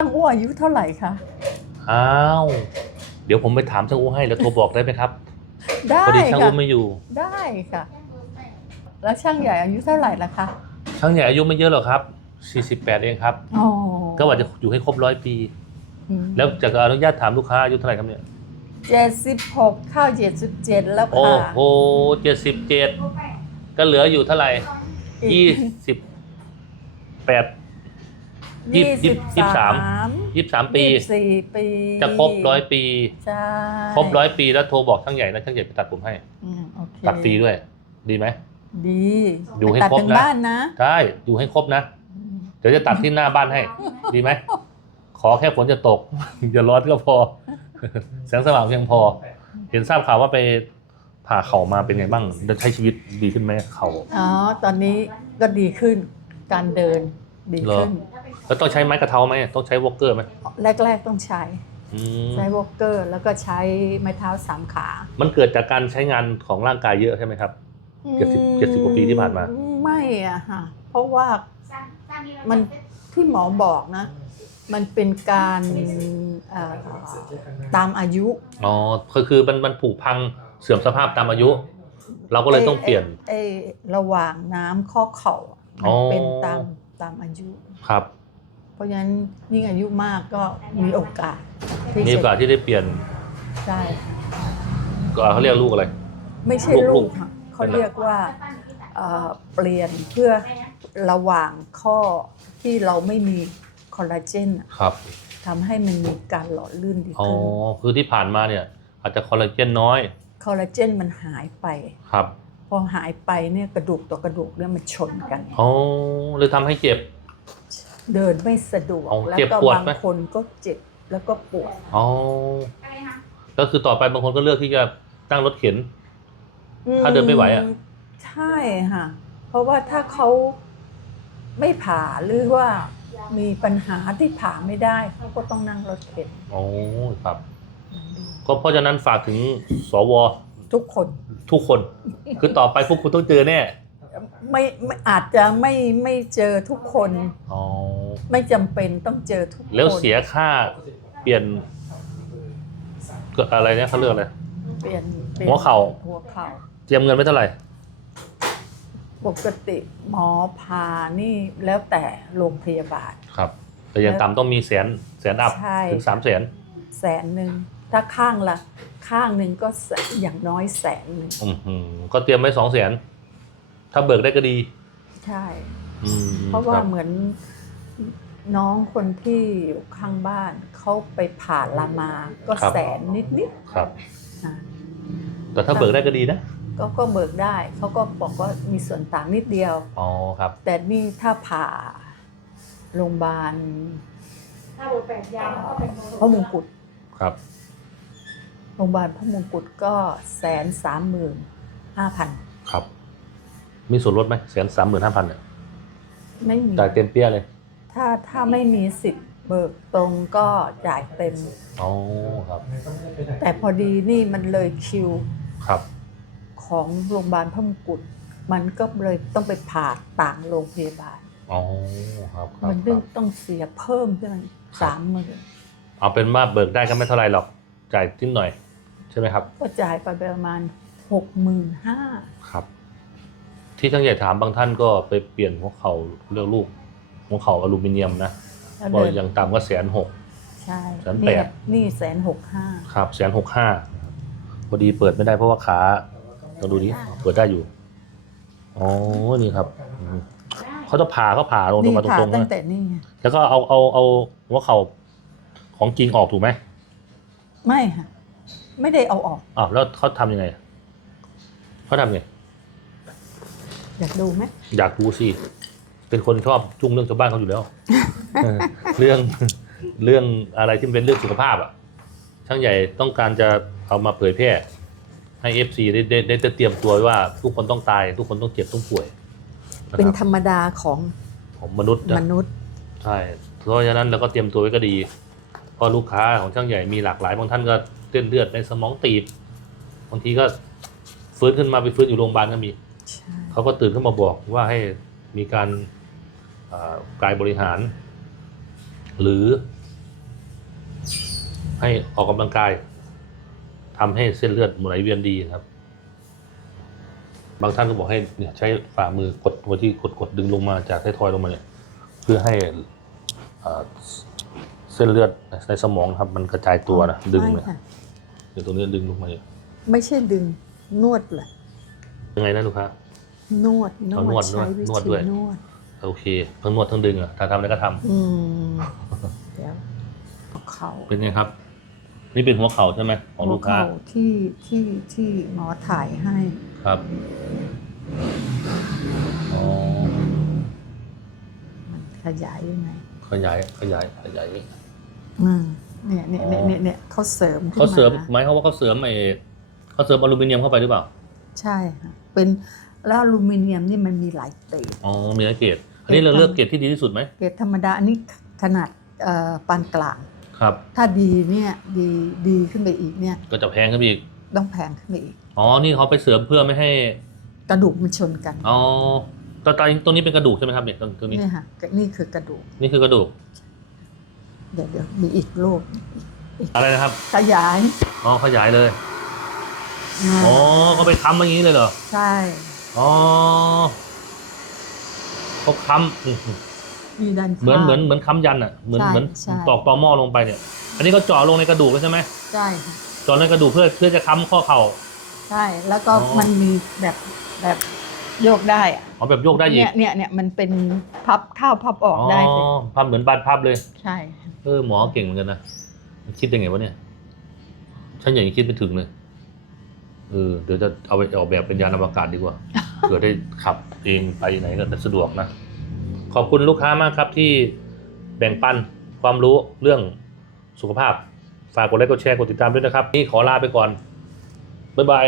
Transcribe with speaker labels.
Speaker 1: ช่างอ้วนอายุเท่าไหร่คะ
Speaker 2: อ้าว เดี๋ยวผมไปถามช่างอู้ให้แล้วโทรบอกได้ไหมครับ
Speaker 1: ได้
Speaker 2: พอดีช่าง
Speaker 1: ค่ะ
Speaker 2: อู้ไม่อยู่
Speaker 1: ได้ค่ะ แล้วช่างใหญ่อายุเท่าไหร่ละคะ
Speaker 2: ช่างใหญ่อายุไม่เยอะหรอกครับ 48 เองครับ
Speaker 1: อ๋อ
Speaker 2: ก็ว่าจะอยู่ให้ครบร้อยปีแล้วจะอนุญาตถามลูกค้าอายุเท่าไหร่ครับเนี่ย
Speaker 1: เจ็ดสิบหกเข้าเจ็ดสิบเจ็ดแล้ว
Speaker 2: โอ้
Speaker 1: ค่ะ
Speaker 2: โหเจ็ดสิบเจ็ดก็เหลืออยู่เท่าไหร่ยี่สิบแปด ยี่สิบยี่สิบสามยี่สิบสามปี
Speaker 1: ยี่สิบสี่ปี
Speaker 2: จะครบร้อยปี
Speaker 1: ใช่
Speaker 2: ครบร้อยปีแล้วโทรบอกช่างใหญ่นะช่างใหญ่ไปตัดผมให้
Speaker 1: อืมโอเค
Speaker 2: ตัดฟรีด้วย ดีไหม
Speaker 1: ดี
Speaker 2: อยู่ให้
Speaker 1: ตัด
Speaker 2: ครบ
Speaker 1: ถึง
Speaker 2: นะ
Speaker 1: บ้านนะ
Speaker 2: ได้อยู่ให้ครบนะเดี๋ยวจะตัดที่หน้าบ้านให้ ดีไหมขอแค่ฝนจะตกอย่าร้อนก็พอแสงสว่างเพียงพอ เห็นทราบข่าวว่าไปผ่าเข่ามาเป็นไงบ้างได้ใช้ชีวิตดีขึ้นไหมเข่า
Speaker 1: อ๋อตอนนี้ก็ดีขึ้นการเดินดีขึ้น
Speaker 2: แล้วต้องใช้ไม้กระเท้าไหมต้องใช้วอลเกอร์ไหม
Speaker 1: แรก ๆ ต้องใช้
Speaker 2: อืม
Speaker 1: ใช้วอลเกอร์แล้วก็ใช้ไม้เท้าสามขา
Speaker 2: มันเกิดจากการใช้งานของร่างกายเยอะใช่ไหมครับเจ็ดสิบเจ็ดสิบกว่าปีที่ผ่านมา
Speaker 1: ไม่อะค่ะเพราะว่ามันที่หมอบอกนะ มันเป็นการเอ่อตามอายุ
Speaker 2: อ๋อก็คือมันมันผุพังเสื่อมสภาพตามอายุ เราก็เลยต้องเปลี่ยน
Speaker 1: ไอ้ระหว่างน้ำข้อเข่าอะมั
Speaker 2: อ๋
Speaker 1: น
Speaker 2: อ
Speaker 1: เป็นตามตามอายุ
Speaker 2: ครับ
Speaker 1: เพราะฉะนั้นยิ่งอายุมากก็มีโอกาสที่
Speaker 2: มีโอกาสที่ได้เปลี่ยน
Speaker 1: ใช่
Speaker 2: ก็เขาเรียกลูกอะไร
Speaker 1: ไม่ใช่
Speaker 2: ลู
Speaker 1: ลู
Speaker 2: ก
Speaker 1: กค่ะเขาเรียกว่าเอ่อเปลี่ยนเพื่อระหว่างข้อที่เราไม่มีคอลลาเจนอะ
Speaker 2: ครับ
Speaker 1: ทำให้มันมีการหล่อลื่นดี
Speaker 2: อ๋อ
Speaker 1: ขึ้น
Speaker 2: คือที่ผ่านมาเนี่ย อาจจะคอลลาเจนน้อย
Speaker 1: คอลลาเจนมันหายไป
Speaker 2: ครับ
Speaker 1: พอหายไปเนี่ยกระดูกต่อกระดูกเนี่ยมันชนกัน
Speaker 2: อ๋อเลยทำให้เจ็บ
Speaker 1: เดินไม่สะดวก
Speaker 2: อ๋อ
Speaker 1: แล้ว
Speaker 2: เจ็บ
Speaker 1: ก็
Speaker 2: ปวด
Speaker 1: บาง
Speaker 2: ไหม
Speaker 1: คนก็เจ็บแล้วก็ปวด
Speaker 2: อ๋อก็คือต่อไปบางคนก็เลือกที่จะตั้งรถเข็น ถ้าเดินไม่ไหวอะ
Speaker 1: มใช่ค่ะ เพราะว่าถ้าเขาไม่ผ่าหรือว่ามีปัญหาที่ผ่าไม่ได้เขาก็ต้องนั่งรถเข็น
Speaker 2: อ๋อครับ ก็เพราะฉะนั้นฝากถึงสว
Speaker 1: ทุกคน
Speaker 2: ทุกคน คือต่อไปพวกคุณต้องเจอแน่
Speaker 1: ไม่ไม่อาจจะไม่ไม่เจอทุกคน
Speaker 2: อ๋อ
Speaker 1: ไม่จำเป็นต้องเจอทุกคน
Speaker 2: แล้วเสียค่าเปลี่ยนก็อะไรเนี่ยเขาเรียกอะไร
Speaker 1: เปลี่ยนปลี่ยน
Speaker 2: หัวเข่า
Speaker 1: หัวเข่า
Speaker 2: เตรียมเงินไว้เท่าไหร่
Speaker 1: ปกติหมอพานี่แล้วแต่โรงพยาบาล
Speaker 2: ครับ แต่อย่างต่ำต้องมีแสนแสนอัพ
Speaker 1: ใช่
Speaker 2: ถึงสามแสน
Speaker 1: แสนหนึ่งถ้าข้างละข้างหนึ่งก็แสนอย่างน้อยแสนหนึ่ง
Speaker 2: อือหือก็เตรียมไว้สองแสนถ้าเบิกได้ก็ดี
Speaker 1: ใช่
Speaker 2: อืม
Speaker 1: เพราะว่า
Speaker 2: คบ
Speaker 1: เหมือน น้องคนที่อยู่ข้างบ้านเขาไปผ่าลามา ก็แสนนิดนิด
Speaker 2: ครับ
Speaker 1: ๆอะ
Speaker 2: แต่ถ้าเบิกได้ก็ดีนะ
Speaker 1: ก็ก็เบิกได้เขาก็บอกว่ามีส่วนต่างนิดเดียว
Speaker 2: อ๋อครับ
Speaker 1: แต่นี่ถ้าผ่าโรงพยาบาล
Speaker 3: ถ้าโดนแปดยางก็เป็น
Speaker 1: พระมงกุฎ
Speaker 2: ครับ
Speaker 1: โรงพยาบาลพระมงกุฎก็แสนสามหมื่นห้าพัน
Speaker 2: ครับ มีส่วนลดไหมแสนสามหมื่นห้าพันเนี่ย
Speaker 1: ไม่มี
Speaker 2: จ่ายเต็มเปี้ยเลย
Speaker 1: ถ้าถ้าไม่มีสิทธิ์เบิกตรงก็จ่ายเต็ม
Speaker 2: อ๋อครับ
Speaker 1: แต่พอดีนี่มันเลยคิว
Speaker 2: ครับ
Speaker 1: ของโรงพยาบาลพระมงกุฎมันก็เลยต้องไปผ่าต่างโรงพยาบาล
Speaker 2: อ๋อครับครับ
Speaker 1: มัน
Speaker 2: ค
Speaker 1: ต้อ
Speaker 2: รั
Speaker 1: ง
Speaker 2: บ
Speaker 1: ต้องเสียเพิ่มใช่ไหมสามหมื่น
Speaker 2: เอาเป็นว่าเบิกได้ก็ไม่เท่าไรหรอกจ่ายนิดหน่อย ใช่ไหมครับ
Speaker 1: ก็จ่ายไปประมาณหกหมื่นห้า
Speaker 2: ครับ ที่ช่างใหญ่ถามบางท่านก็ไปเปลี่ยนหัวเข่าเลือกลูก หัวเข่าอลูมิเนียมนะ
Speaker 1: แล้ว
Speaker 2: ก็
Speaker 1: เดิน
Speaker 2: ยังต่ำก็แสนหก
Speaker 1: ใช่
Speaker 2: แสนแปด
Speaker 1: นี่แสนหกห้า
Speaker 2: ครับแสนหกห้าพอดีเปิดไม่ได้เพราะว่าขาลองดูนี้เปิดได้อยู่อ๋อนี่ครับอืมเขาจะผ่าเขาผ่าลงตร
Speaker 1: นี่
Speaker 2: งมาต
Speaker 1: ผ่า
Speaker 2: รงๆ
Speaker 1: ตั้ง
Speaker 2: นะ
Speaker 1: แต่นี่ไง
Speaker 2: แล้วก็เอาเอาเอาหัวเข่าของจริงออกถูกไหม
Speaker 1: ไม่ค่ะไม่ได้เอาออก
Speaker 2: อ้าวแล้วเขาทำยังไงเขาทำไง
Speaker 1: อยากดูไหม
Speaker 2: อยากดูสิ เป็นคนชอบจุ้งเรื่องชาวบ้านเขาอยู่แล้ว เออเรื่องเรื่องอะไรที่มันเป็นเรื่องสุขภาพอะ ช่างใหญ่ต้องการจะเอามาเผยแพร่ให้เอฟซีได้ได้ได้ได้เตรียมตัวไว้ว่า ทุกคนต้องตาย ทุกคนต้องเจ็บต้องป่วยนะ
Speaker 1: เป็น
Speaker 2: ครับ
Speaker 1: ธรรมดาของ
Speaker 2: ของมนุษย์นะ
Speaker 1: มนุษย์
Speaker 2: ใช่ เพราะฉะนั้นเราก็เตรียมตัวไว้ก็ดี เพราะลูกค้าของช่างใหญ่มีหลากหลาย บางท่านก็เส้นเลือดในสมองตีบ บางทีก็ฟื้นขึ้นมาไปฟื้นอยู่โรงพยาบาลก็มี
Speaker 1: ใช่
Speaker 2: เขาก็ตื่นขึ้นมาบอกว่าให้มีการอ่า กายบริหาร หรือ ให้ออกกำลังกายทำให้เส้นเลือดไหลเวียนดีครับ บางท่านก็บอกให้เนี่ยใช้ฝ่ามือกดตัวที่กดกดดึงลงมาจากท้ายทอยลงมาเนี่ยเพื่อให้เอ่อเส้นเลือดในสมองนะครับ มันกระจายตัวนะดึง
Speaker 1: ไม่
Speaker 2: เนี่ย
Speaker 1: ค่ะ
Speaker 2: เดี๋ยวตรงนี้ดึงลงมาเนี่ย
Speaker 1: ไม่ใช่ดึงนวดเลย
Speaker 2: ยังไงนะลูกค้าน
Speaker 1: วดน
Speaker 2: เอานว
Speaker 1: ว
Speaker 2: ด
Speaker 1: ดใช้วิ
Speaker 2: นวด
Speaker 1: ธี
Speaker 2: ด้วย
Speaker 1: นวด
Speaker 2: โอเคทั้งนวดทั้งดึงอะถ้าทำอะไรก็ทำ
Speaker 1: อืมเดี๋ยวเขา
Speaker 2: เป็นไงครับ นี่เป็นหัวเข่าใช่ไหมของ
Speaker 1: หั
Speaker 2: ลู
Speaker 1: ว
Speaker 2: กค้า
Speaker 1: เข่าที่ที่ที่หมอถ่ายให้
Speaker 2: ครับอ๋อ
Speaker 1: มันขยายยังไง
Speaker 2: ขยายขยายขยาย
Speaker 1: อืมเนี่ยเนี่ย
Speaker 2: อ๋อ
Speaker 1: เนี่ยเนี่ยเขาเสริมขึ้น
Speaker 2: เขาเสริม
Speaker 1: มา
Speaker 2: หมายความว่าเขาเสริมไอ้เขาเสริมอลูมิเนียมเข้าไปหรือเปล่า
Speaker 1: ใช่ค่ะเป็นแล้วอลูมิเนียมนี่มันมีหลายเกรด
Speaker 2: อ๋อมีหลายเกรด อันนี้เราเลือกเกรดที่ดีที่สุดไหม
Speaker 1: เกรดธรรมดาอันนี้ขนาดเอ่อปานกลาง
Speaker 2: ครับ
Speaker 1: ถ้าดีเนี่ยดีดีขึ้นไปอีกเนี่ย
Speaker 2: ก็จะแพงขึ้นไปอีก
Speaker 1: ต้องแพงขึ้นไปอีก
Speaker 2: อ๋อ นี่เขาไปเสริมเพื่อไม่ให้
Speaker 1: กระดูกมันชนกัน
Speaker 2: อ๋อตวตรงตรงนี้เป็นกระดูกใช่ไหมครับเนี่ยตรงตรงนี้
Speaker 1: เนี่ยค่ะนี่คือกระดูก
Speaker 2: นี่คือกระดูก
Speaker 1: เดี๋ยวเดี๋ยวมีอีกรูป
Speaker 2: อะไรนะครับ
Speaker 1: ขยาย
Speaker 2: อ๋อ ขยายเลยาอ๋อ ก็ไปค้ำอย่างนี้เลยเหรอ
Speaker 1: ใช่
Speaker 2: อ๋อ เขาค้ำอืม
Speaker 1: มีด้าน
Speaker 2: เหมือน
Speaker 1: ข้าง
Speaker 2: เหมือนเหมือนค้ำยันอะเหมือน
Speaker 1: ใช่
Speaker 2: เหมือน
Speaker 1: ใช่
Speaker 2: ตอกตอหม้อลงไปเนี่ย อันนี้ก็เจาะลงในกระดูกแล้วใช่ไหม
Speaker 1: ใช่ค่ะ
Speaker 2: เจาะในกระดูกเพื่อเพื่อจะค้ำข้อเข่า
Speaker 1: ใช่ แล้วก็
Speaker 2: อ๋อ
Speaker 1: มันมีแบบแบบโยกได้อะ
Speaker 2: อ๋อแบบโยกได้อี
Speaker 1: เนี่
Speaker 2: ก
Speaker 1: ยเนี่ยเนี่ยมันเป็นพับเข้าพับออกได้เลย
Speaker 2: พับเหมือนบานพับเลย
Speaker 1: ใช่
Speaker 2: เออหมอเก่งเหมือนกันนะมันคิดยังไงวะเนี่ย ฉันอย่างนี้คิดไม่ถึงเลยเออเดี๋ยวจะเอาไปออกแบบเป็นยานอวกาศดีกว่า เผื่อได้ขับเองไปไหนก็สะดวกนะ ขอบคุณลูกค้ามากครับที่แบ่งปันความรู้เรื่องสุขภาพ ฝากกดไลค์กดแชร์กดติดตามด้วยนะครับ นี่ขอลาไปก่อน บ๊ายบาย